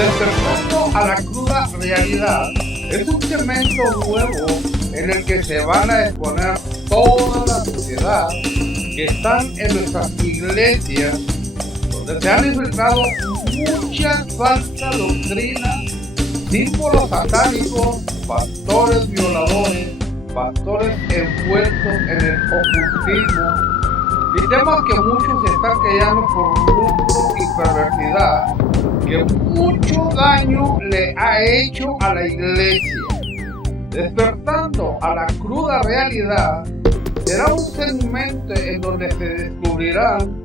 Despertando a la cruda realidad es un segmento nuevo en el que se van a exponer toda la sociedad que están en nuestras iglesias, donde se han infiltrado muchas falsas doctrinas, símbolos satánicos, pastores violadores, pastores envueltos en el ocultismo y temas que muchos se están callando por lucro y perversidad, que mucho daño le ha hecho a la iglesia. Despertando a la cruda realidad será un segmento en donde se descubrirán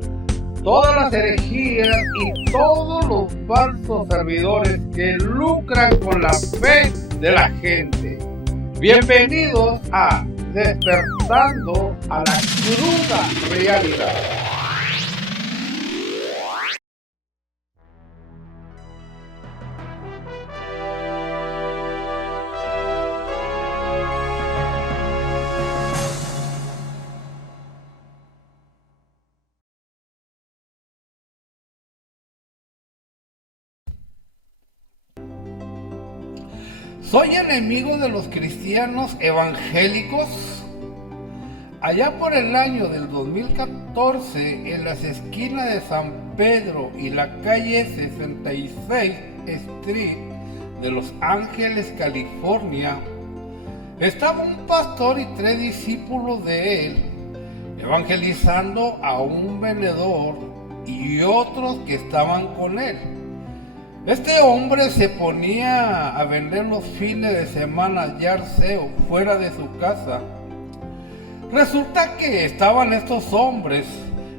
todas las herejías y todos los falsos servidores que lucran con la fe de la gente. Bienvenidos a Despertando a la cruda realidad. ¿Soy enemigo de los cristianos evangélicos? Allá por el año del 2014, en las esquinas de San Pedro y la calle 66 Street de Los Ángeles, California, estaba un pastor y 3 discípulos de él evangelizando a un vendedor y otros que estaban con él. Este hombre se ponía a vender los fines de semana yarseo fuera de su casa. Resulta que estaban estos hombres,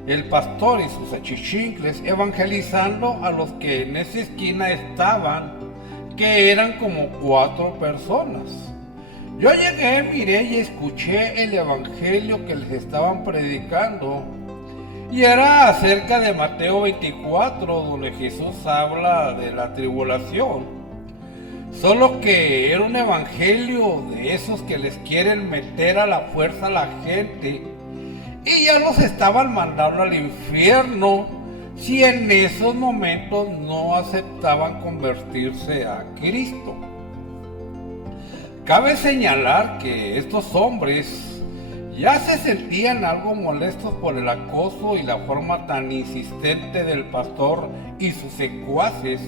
el pastor y sus achichincles, evangelizando a los que en esa esquina estaban, que eran como 4 personas. Yo llegué, miré y escuché el evangelio que les estaban predicando. Y era acerca de Mateo 24, donde Jesús habla de la tribulación. Solo que era un evangelio de esos que les quieren meter a la fuerza a la gente. Y ya los estaban mandando al infierno si en esos momentos no aceptaban convertirse a Cristo. Cabe señalar que estos hombres ya se sentían algo molestos por el acoso y la forma tan insistente del pastor y sus secuaces.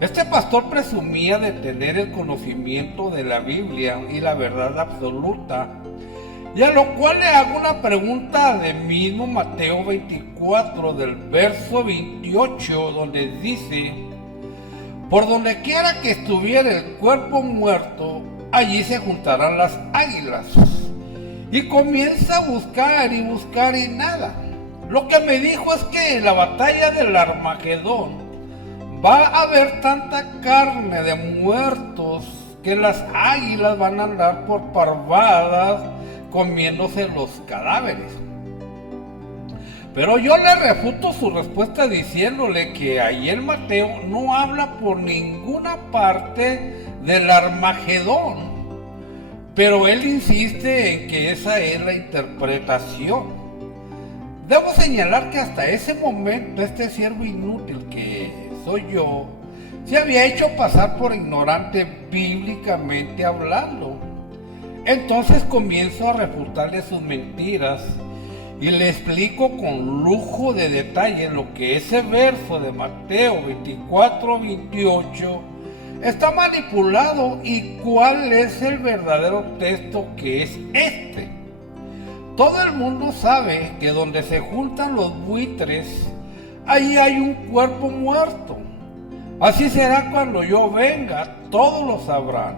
Este pastor presumía de tener el conocimiento de la Biblia y la verdad absoluta, y a lo cual le hago una pregunta de mismo Mateo 24 del verso 28, donde dice: por donde quiera que estuviera el cuerpo muerto, allí se juntarán las águilas. Y comienza a buscar y buscar y nada. Lo que me dijo es que en la batalla del Armagedón va a haber tanta carne de muertos que las águilas van a andar por parvadas comiéndose los cadáveres. Pero yo le refuto su respuesta diciéndole que ahí en Mateo no habla por ninguna parte del Armagedón. Pero él insiste en que esa es la interpretación. Debo señalar que hasta ese momento este siervo inútil que soy yo se había hecho pasar por ignorante bíblicamente hablando. Entonces comienzo a refutarle sus mentiras y le explico con lujo de detalle lo que ese verso de Mateo 24-28 está manipulado y cuál es el verdadero texto que es este. Todo el mundo sabe que donde se juntan los buitres, ahí hay un cuerpo muerto. Así será cuando yo venga, todos lo sabrán.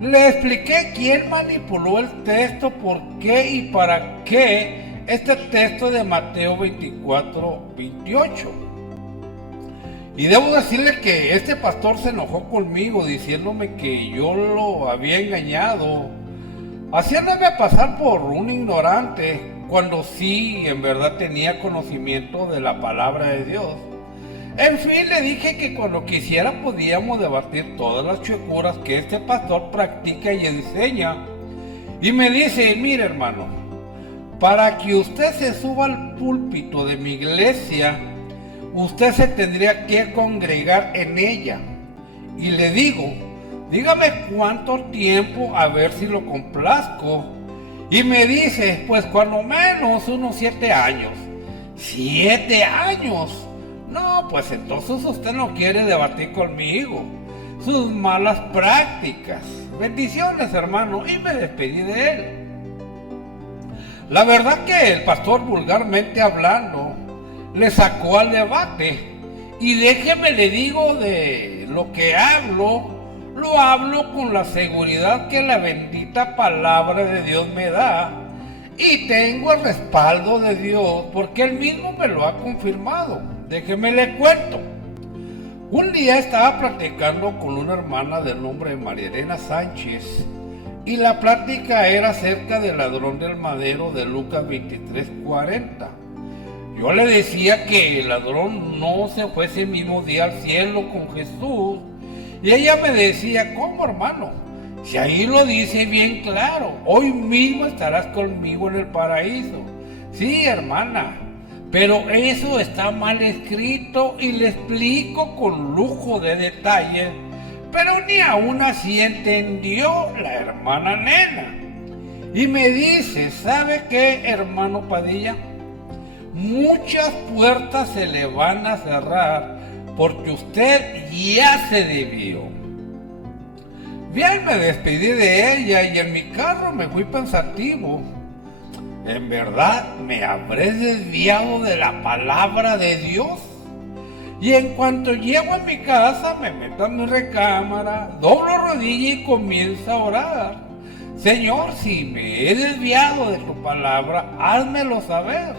Le expliqué quién manipuló el texto, por qué y para qué este texto de Mateo 24-28. Y debo decirle que este pastor se enojó conmigo diciéndome que yo lo había engañado, haciéndome pasar por un ignorante, cuando sí en verdad tenía conocimiento de la palabra de Dios. En fin, le dije que cuando quisiera podíamos debatir todas las chuecuras que este pastor practica y enseña. Y me dice: mire, hermano, para que usted se suba al púlpito de mi iglesia, usted se tendría que congregar en ella. y le digo, dígame cuánto tiempo a ver si lo complazco. Y me dice, pues cuando menos unos 7 años. ¿7 años? No, pues entonces usted no quiere debatir conmigo sus malas prácticas. Bendiciones, hermano, y me despedí de él. La verdad que el pastor, vulgarmente hablando, le sacó al debate. Y déjeme le digo, de lo que hablo, lo hablo con la seguridad que la bendita palabra de Dios me da. Y tengo el respaldo de Dios porque Él mismo me lo ha confirmado. Déjeme le cuento. Un día estaba platicando con una hermana del nombre de María Elena Sánchez. Y la plática era acerca del ladrón del madero de Lucas 23:40. Yo le decía que el ladrón no se fue ese mismo día al cielo con Jesús. Y ella me decía, ¿cómo, hermano? Si ahí lo dice bien claro, hoy mismo estarás conmigo en el paraíso. Sí, hermana, pero eso está mal escrito y le explico con lujo de detalles, pero ni aún así entendió la hermana Nena. Y me dice, ¿sabe qué, hermano Padilla? Muchas puertas se le van a cerrar porque usted ya se debió. Bien, me despedí de ella y en mi carro me fui pensativo. ¿En verdad me habré desviado de la palabra de Dios? Y en cuanto llego a mi casa, me meto en mi recámara, doblo rodilla y comienzo a orar. Señor, si me he desviado de tu palabra, házmelo saber.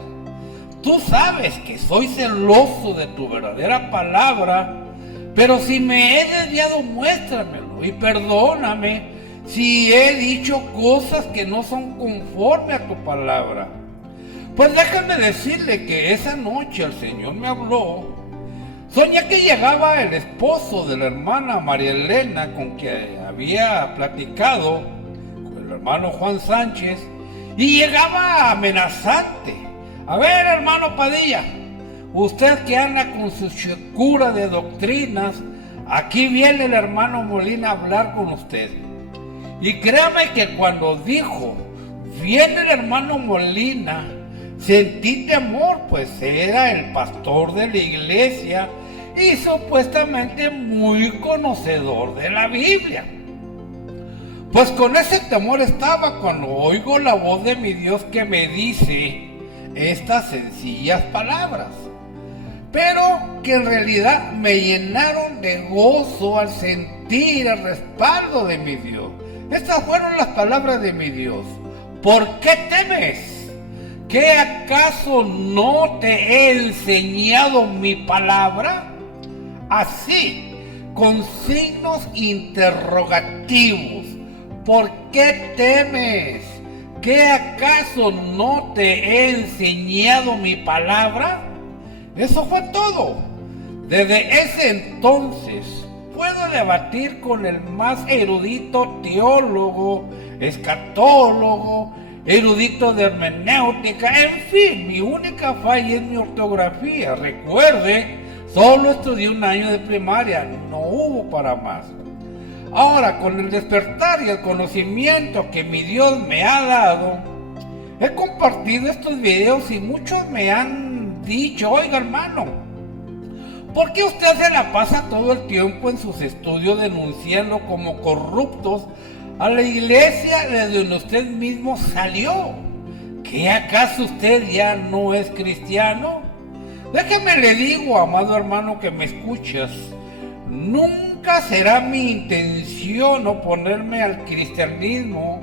Tú sabes que soy celoso de tu verdadera palabra, pero si me he desviado, muéstramelo y perdóname si he dicho cosas que no son conforme a tu palabra. Pues déjame decirle que esa noche el Señor me habló. Soñé que llegaba el esposo de la hermana María Elena con quien había platicado, con el hermano Juan Sánchez, y llegaba amenazante. A ver, hermano Padilla, usted que anda con su cura de doctrinas, aquí viene el hermano Molina a hablar con usted. Y créame que cuando dijo, viene el hermano Molina, sentí temor, pues era el pastor de la iglesia y supuestamente muy conocedor de la Biblia. Pues con ese temor estaba cuando oigo la voz de mi Dios que me dice estas sencillas palabras, pero que en realidad me llenaron de gozo al sentir el respaldo de mi Dios. Estas fueron las palabras de mi Dios. ¿Por qué temes? ¿Qué acaso no te he enseñado mi palabra? Así, con signos interrogativos. ¿Por qué temes? ¿Qué acaso no te he enseñado mi palabra? Eso fue todo. Desde ese entonces puedo debatir con el más erudito teólogo, escatólogo, erudito de hermenéutica, en fin, mi única falla es mi ortografía. Recuerde, solo estudié 1 año de primaria, no hubo para más. Ahora, con el despertar y el conocimiento que mi Dios me ha dado, he compartido estos videos y muchos me han dicho, oiga hermano, ¿por qué usted se la pasa todo el tiempo en sus estudios denunciando como corruptos a la iglesia desde donde usted mismo salió? ¿Qué acaso usted ya no es cristiano? Déjeme le digo, amado hermano que me escuchas, nunca será mi intención oponerme al cristianismo,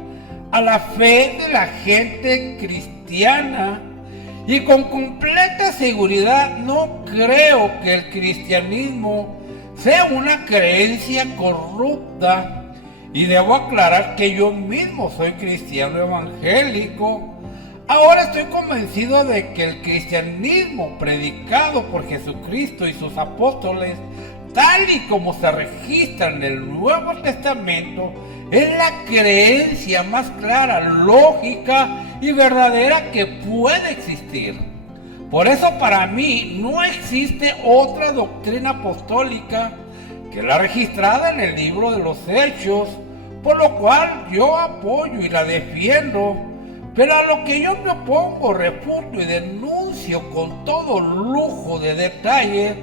a la fe de la gente cristiana, y con completa seguridad no creo que el cristianismo sea una creencia corrupta, y debo aclarar que yo mismo soy cristiano evangélico. Ahora estoy convencido de que el cristianismo predicado por Jesucristo y sus apóstoles, tal y como se registra en el Nuevo Testamento, es la creencia más clara, lógica y verdadera que puede existir. Por eso para mí no existe otra doctrina apostólica la registrada en el libro de los Hechos, por lo cual yo apoyo y la defiendo, pero a lo que yo me opongo, refuto y denuncio con todo lujo de detalle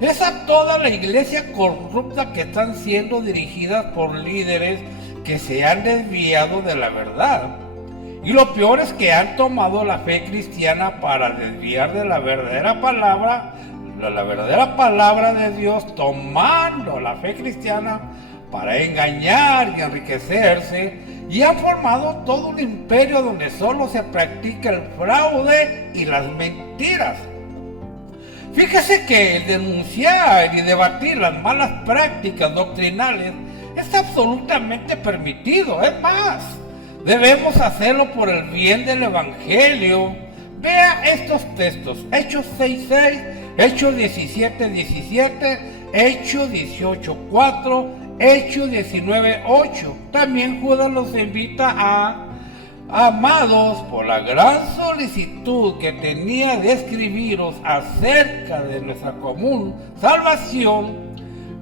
es a toda la iglesia corrupta que están siendo dirigidas por líderes que se han desviado de la verdad. Y lo peor es que han tomado la fe cristiana para desviar de la verdadera palabra de Dios, tomando la fe cristiana para engañar y enriquecerse, y han formado todo un imperio donde solo se practica el fraude y las mentiras. Fíjese que el denunciar y debatir las malas prácticas doctrinales es absolutamente permitido. Es más, debemos hacerlo por el bien del Evangelio. Vea estos textos: Hechos 6:6, Hechos 17:17, Hechos 18:4, Hechos 19:8. También Judas los invita a: amados, por la gran solicitud que tenía de escribiros acerca de nuestra común salvación,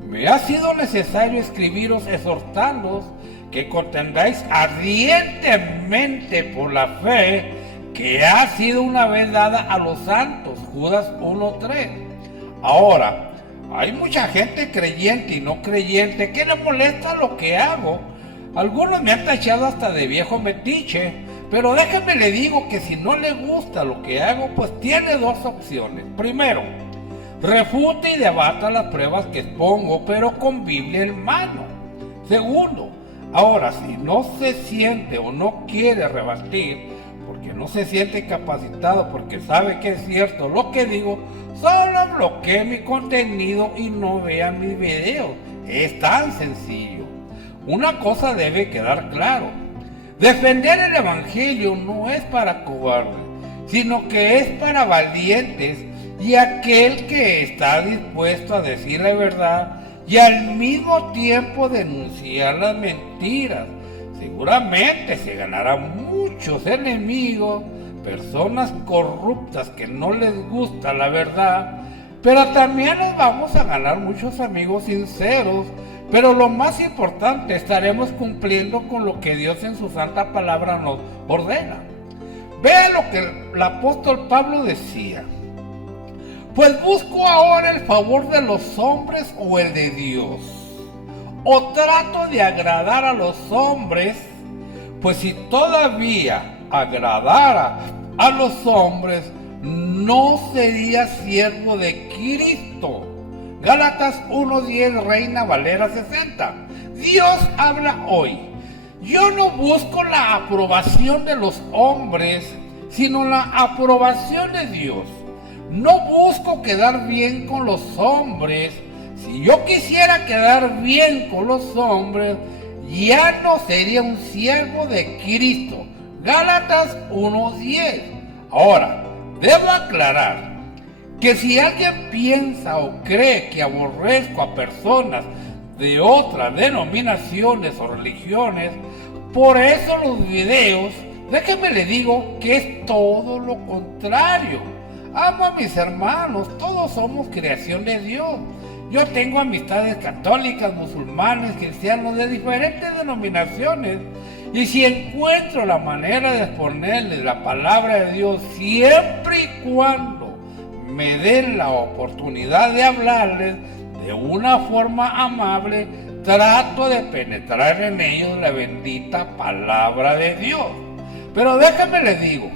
me ha sido necesario escribiros exhortándoos que contendáis ardientemente por la fe que ha sido una vez dada a los santos. Judas 1:3. Ahora, hay mucha gente creyente y no creyente que le molesta lo que hago. Algunos me han tachado hasta de viejo metiche, pero déjenme le digo que si no le gusta lo que hago, pues tiene dos opciones. Primero, refute y debata las pruebas que expongo, pero con Biblia en mano. Segundo, ahora si no se siente o no quiere rebatir, porque no se siente capacitado, porque sabe que es cierto lo que digo, solo bloquee mi contenido y no vea mis videos. Es tan sencillo. Una cosa debe quedar claro: defender el Evangelio no es para cobardes, sino que es para valientes y aquel que está dispuesto a decir la verdad y al mismo tiempo denunciar las mentiras. Seguramente se ganarán muchos enemigos, personas corruptas que no les gusta la verdad, pero también nos vamos a ganar muchos amigos sinceros. Pero lo más importante, estaremos cumpliendo con lo que Dios en su santa palabra nos ordena. Vea lo que el apóstol Pablo decía: pues busco ahora el favor de los hombres o el de Dios, o trato de agradar a los hombres, pues si todavía agradara a los hombres, no sería siervo de Cristo. Gálatas 1:10, Reina Valera 60. Dios habla hoy. Yo no busco la aprobación de los hombres, sino la aprobación de Dios. No busco quedar bien con los hombres. Si yo quisiera quedar bien con los hombres, ya no sería un siervo de Cristo. Gálatas 1:10. Ahora, debo aclarar que si alguien piensa o cree que aborrezco a personas de otras denominaciones o religiones, por eso los videos, déjenme le digo que es todo lo contrario. Amo a mis hermanos, todos somos creación de Dios. Yo tengo amistades católicas, musulmanes, cristianos de diferentes denominaciones, y si encuentro la manera de exponerles la palabra de Dios, siempre y cuando me den la oportunidad de hablarles de una forma amable, trato de penetrar en ellos la bendita palabra de Dios. Pero déjenme les digo,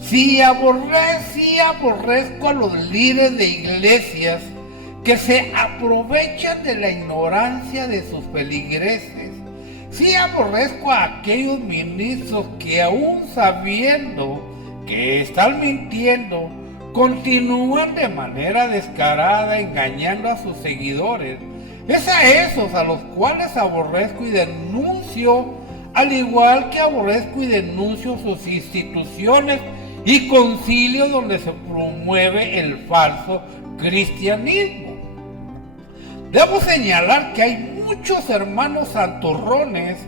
si aborrezco a los líderes de iglesias que se aprovechan de la ignorancia de sus feligreses, si aborrezco a aquellos ministros que aún sabiendo que están mintiendo, continúan de manera descarada engañando a sus seguidores, es a esos a los cuales aborrezco y denuncio, al igual que aborrezco y denuncio sus instituciones y concilios donde se promueve el falso cristianismo. Debo señalar que hay muchos hermanos santurrones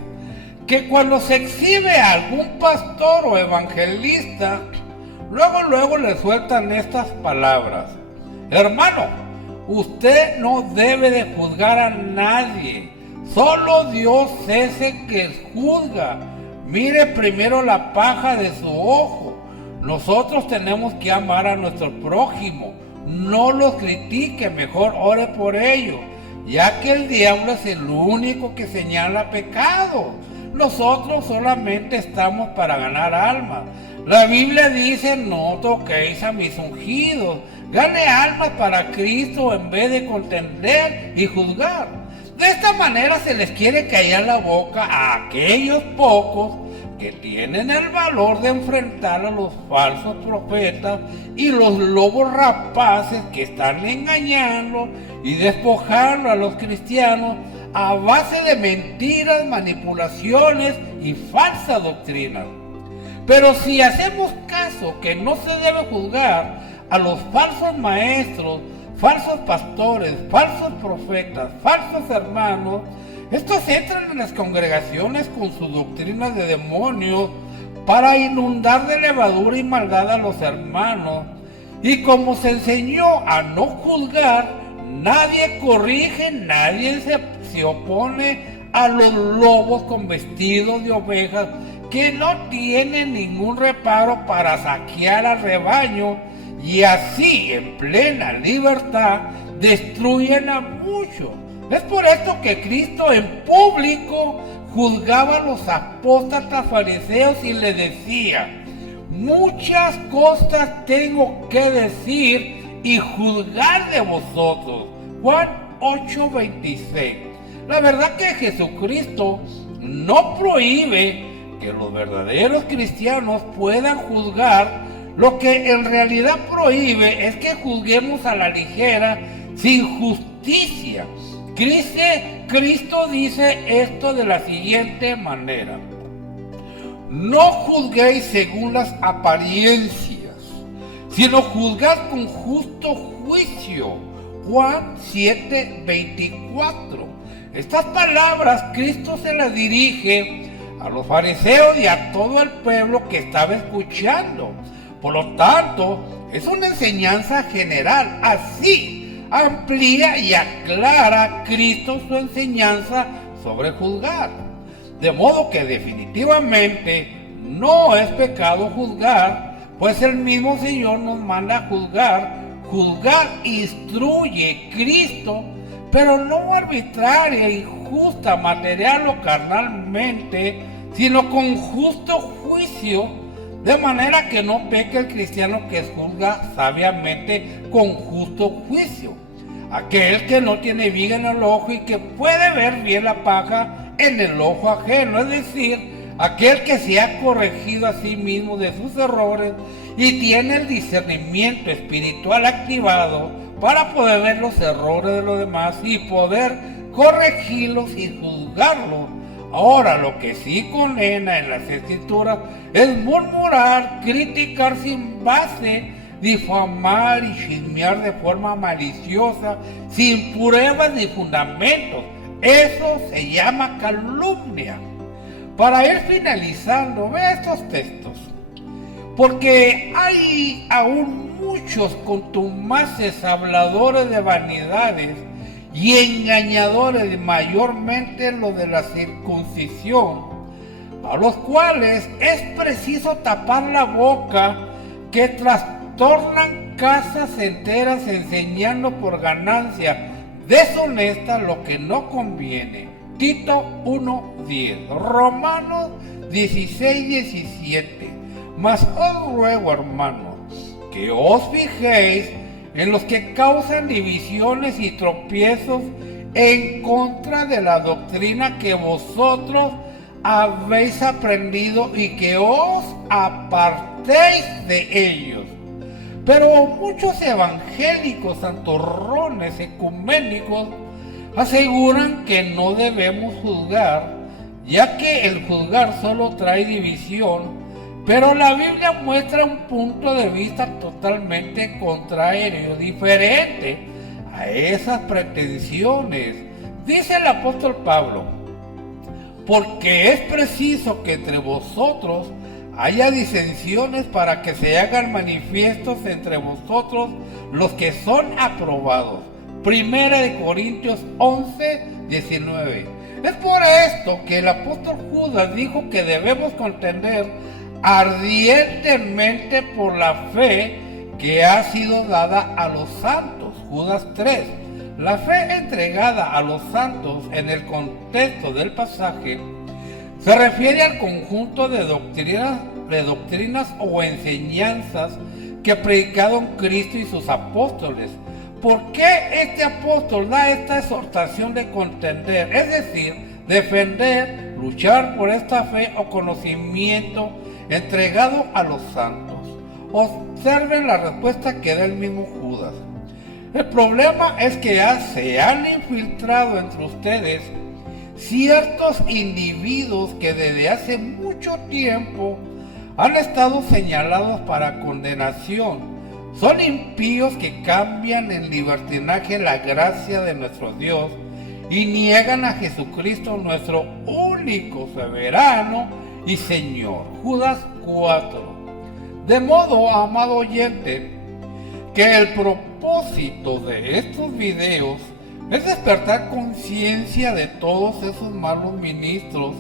que cuando se exhibe a algún pastor o evangelista, luego le sueltan estas palabras: hermano, usted no debe de juzgar a nadie. Solo Dios es el que juzga. Mire primero la paja de su ojo. Nosotros tenemos que amar a nuestro prójimo. No los critique, mejor ore por ellos, ya que el diablo es el único que señala pecado. Nosotros solamente estamos para ganar almas. La Biblia dice: no toquéis a mis ungidos. Gane almas para Cristo en vez de contender y juzgar. De esta manera se les quiere callar la boca a aquellos pocos que tienen el valor de enfrentar a los falsos profetas y los lobos rapaces que están engañando y despojando a los cristianos a base de mentiras, manipulaciones y falsas doctrinas. Pero si hacemos caso que no se debe juzgar a los falsos maestros, falsos pastores, falsos profetas, falsos hermanos, estos entran en las congregaciones con sus doctrinas de demonios para inundar de levadura y maldad a los hermanos. Y como se enseñó a no juzgar, nadie corrige, nadie se opone a los lobos con vestidos de ovejas que no tienen ningún reparo para saquear al rebaño y así en plena libertad destruyen a muchos. Es por esto que Cristo en público juzgaba a los apóstatas fariseos y les decía: muchas cosas tengo que decir y juzgar de vosotros. Juan 8:26. La verdad que Jesucristo no prohíbe que los verdaderos cristianos puedan juzgar. Lo que en realidad prohíbe es que juzguemos a la ligera, sin justicia. Cristo dice esto de la siguiente manera: no juzguéis según las apariencias, sino juzgad con justo juicio. Juan 7:24. Estas palabras Cristo se las dirige a los fariseos y a todo el pueblo que estaba escuchando. Por lo tanto, es una enseñanza general. Así amplía y aclara Cristo su enseñanza sobre juzgar. De modo que definitivamente no es pecado juzgar, pues el mismo Señor nos manda a juzgar. Juzgar instruye Cristo, pero no arbitraria, injusta, material o carnalmente, sino con justo juicio, de manera que no peque el cristiano que juzga sabiamente con justo juicio. Aquel que no tiene viga en el ojo y que puede ver bien la paja en el ojo ajeno, es decir, aquel que se ha corregido a sí mismo de sus errores y tiene el discernimiento espiritual activado para poder ver los errores de los demás y poder corregirlos y juzgarlos. Ahora, lo que sí condena en las Escrituras es murmurar, criticar sin base, difamar y chismear de forma maliciosa, sin pruebas ni fundamentos. Eso se llama calumnia. Para ir finalizando, vea estos textos. Porque hay aún muchos contumaces habladores de vanidades y engañadores, mayormente los de la circuncisión, a los cuales es preciso tapar la boca, que trastornan casas enteras enseñando por ganancia deshonesta lo que no conviene. Tito 1:10, Romanos 16:17. Mas os ruego, hermanos, que os fijéis en los que causan divisiones y tropiezos en contra de la doctrina que vosotros habéis aprendido y que os apartéis de ellos. Pero muchos evangélicos, santurrones, ecuménicos, aseguran que no debemos juzgar, ya que el juzgar solo trae división. Pero la Biblia muestra un punto de vista totalmente contrario, diferente a esas pretensiones. Dice el apóstol Pablo: porque es preciso que entre vosotros haya disensiones para que se hagan manifiestos entre vosotros los que son aprobados. Primera de Corintios 11:19. Es por esto que el apóstol Judas dijo que debemos contender ardientemente por la fe que ha sido dada a los santos. Judas 3. La fe entregada a los santos en el contexto del pasaje se refiere al conjunto de doctrinas o enseñanzas que predicaron Cristo y sus apóstoles. ¿Por qué este apóstol da esta exhortación de contender? Es decir, defender, luchar por esta fe o conocimiento entregado a los santos. Observen la respuesta que da el mismo Judas. El problema es que ya se han infiltrado entre ustedes ciertos individuos que desde hace mucho tiempo han estado señalados para condenación. Son impíos que cambian en libertinaje la gracia de nuestro Dios y niegan a Jesucristo, nuestro único soberano y Señor. Judas 4. De modo, amado oyente, que el propósito de estos videos es despertar conciencia de todos esos malos ministros,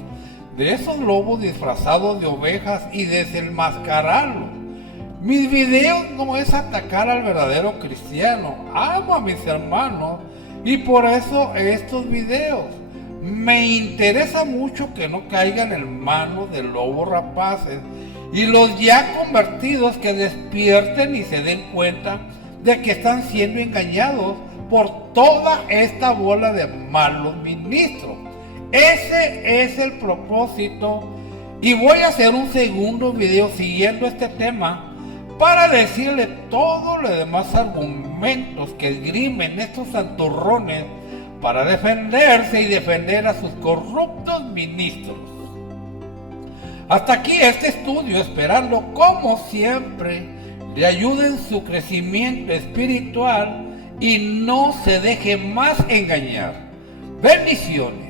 de esos lobos disfrazados de ovejas y desenmascararlos. Mis videos no es atacar al verdadero cristiano. Amo a mis hermanos y por eso estos videos. Me interesa mucho que no caigan en manos de lobos rapaces y los ya convertidos que despierten y se den cuenta de que están siendo engañados por toda esta bola de malos ministros. Ese es el propósito y voy a hacer un segundo video siguiendo este tema para decirle todos los demás argumentos que esgrimen estos santurrones para defenderse y defender a sus corruptos ministros. Hasta aquí este estudio, esperando como siempre le ayude en su crecimiento espiritual y no se deje más engañar. Bendiciones.